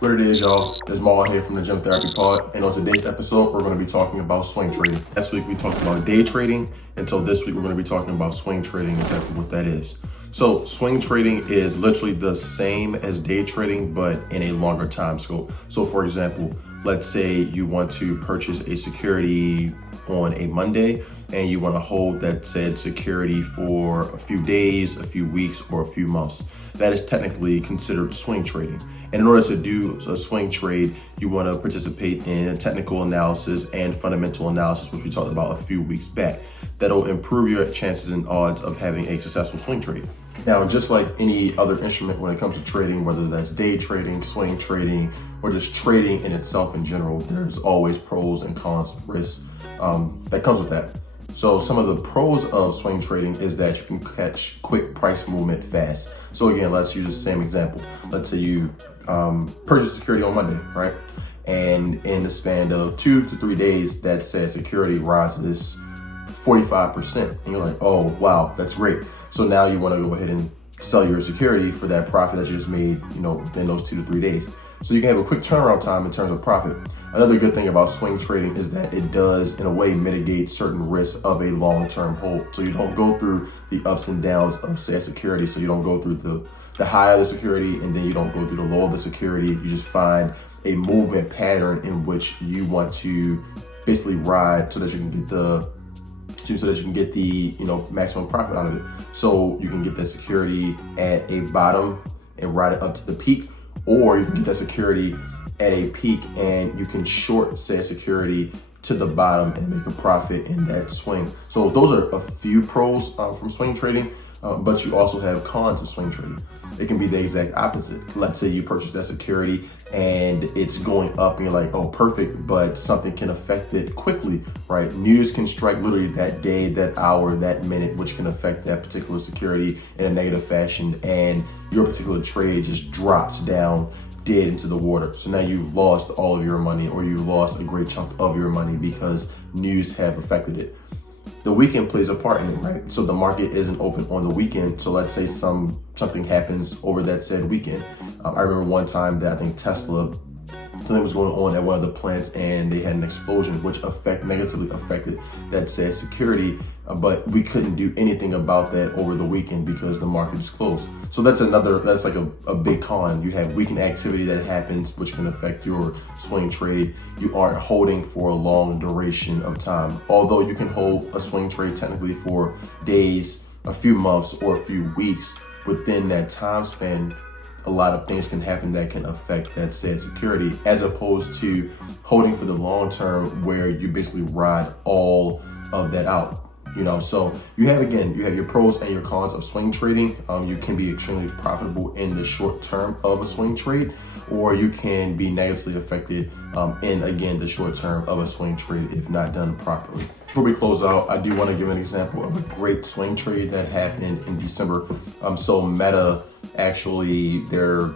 What it is, y'all, it's Maul here from the Gym Therapy Pod, and on today's episode, we're going to be talking about swing trading. Last week, we talked about day trading. Until this week, we're going to be talking about swing trading, exactly what that is. So, swing trading is literally the same as day trading, but in a longer time scope. So, for example, let's say you want to purchase a security on a Monday, and you want to hold that said security for a few days, a few weeks, or a few months. That is technically considered swing trading. And in order to do a swing trade, you want to participate in technical analysis and fundamental analysis, which we talked about a few weeks back. That'll improve your chances and odds of having a successful swing trade. Now, just like any other instrument when it comes to trading, whether that's day trading, swing trading, or just trading in itself in general, there's always pros and cons, risks that comes with that. So some of the pros of swing trading is that you can catch quick price movement fast. So again, let's use the same example. Let's say you purchase security on Monday, right? And in the span of 2 to 3 days, that said security rises 45%. And you're like, oh, wow, that's great. So now you want to go ahead and sell your security for that profit that you just made, within those 2 to 3 days. So you can have a quick turnaround time in terms of profit. Another good thing about swing trading is that it does, in a way, mitigate certain risks of a long-term hold. So you don't go through the ups and downs of, say, a security. So you don't go through the high of the security, and then you don't go through the low of the security. You just find a movement pattern in which you want to basically ride so that you can get the maximum profit out of it. So you can get that security at a bottom and ride it up to the peak, or you can get that security at a peak and you can short said security to the bottom and make a profit in that swing. So those are a few pros from swing trading, but you also have cons of swing trading. It can be the exact opposite. Let's say you purchase that security and it's going up and you're like, oh, perfect, but something can affect it quickly, right? News can strike literally that day, that hour, that minute, which can affect that particular security in a negative fashion, and your particular trade just drops down dead into the water. So now you've lost all of your money, or you've lost a great chunk of your money because news have affected it. The weekend plays a part in it, right? So the market isn't open on the weekend. So let's say something happens over that said weekend. I remember one time that I think something was going on at one of the plants and they had an explosion which negatively affected that said security, but we couldn't do anything about that over the weekend because the market is closed. So that's like a big con. You have weekend activity that happens which can affect your swing trade. You aren't holding for a long duration of time. Although you can hold a swing trade technically for days, a few months, or a few weeks, within that time span, a lot of things can happen that can affect that said security, as opposed to holding for the long term where you basically ride all of that out. So you have your pros and your cons of swing trading. You can be extremely profitable in the short term of a swing trade, or you can be negatively affected in, again, the short term of a swing trade if not done properly. Before we close out, I do want to give an example of a great swing trade that happened in December. So Meta, actually, their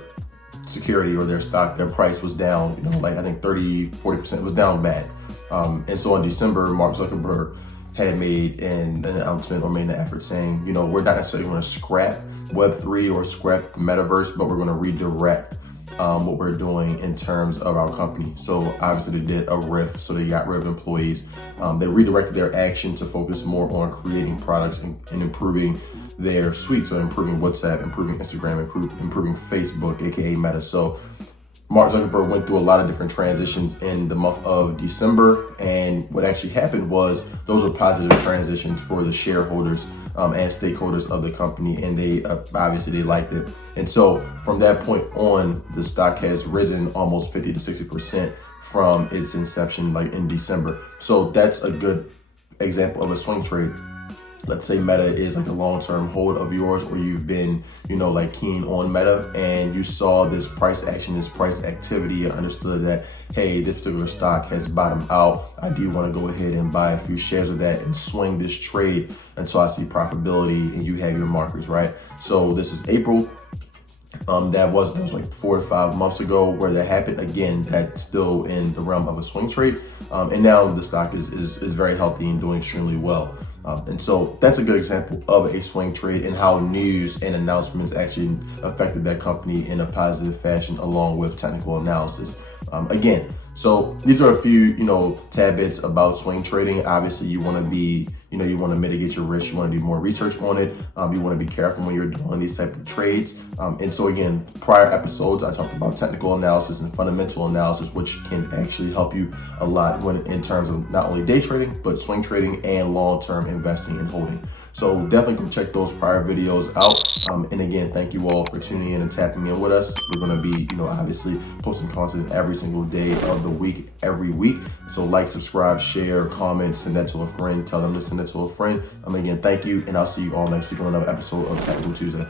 security or their stock, their price was down, I think 30-40%. It was down bad. And so in December, Mark Zuckerberg had made an announcement or made an effort saying, we're not necessarily going to scrap Web3 or scrap the metaverse, but we're going to redirect what we're doing in terms of our company. So obviously they did a RIF, so they got rid of employees. They redirected their action to focus more on creating products and improving their suite, so improving WhatsApp, improving Instagram, improving Facebook, aka Meta. So Mark Zuckerberg went through a lot of different transitions in the month of December, and what actually happened was those were positive transitions for the shareholders and stakeholders of the company, and they obviously they liked it. And so from that point on, the stock has risen almost 50 to 60% from its inception, like in December. So that's a good example of a swing trade. Let's say Meta is like a long-term hold of yours, or you've been, keen on Meta, and you saw this price action, this price activity, and understood that, hey, this particular stock has bottomed out. I do want to go ahead and buy a few shares of that and swing this trade until I see profitability, and you have your markers, right? So this is April. That was like 4 to 5 months ago where that happened. Again, that's still in the realm of a swing trade. And now the stock is very healthy and doing extremely well. And so that's a good example of a swing trade and how news and announcements actually affected that company in a positive fashion, along with technical analysis. Again, so these are a few, tad bits about swing trading. Obviously, you want to be, you want to mitigate your risk. You want to do more research on it. You want to be careful when you're doing these type of trades. And so again, prior episodes, I talked about technical analysis and fundamental analysis, which can actually help you a lot in terms of not only day trading, but swing trading and long-term investing and holding. So definitely go check those prior videos out. And again, thank you all for tuning in and tapping in with us. We're going to be, obviously posting content every single day of the week, every week. So like, subscribe, share, comment, send that to a friend, tell them to send it to a friend. Again, thank you. And I'll see you all next week on another episode of Technical Tuesday.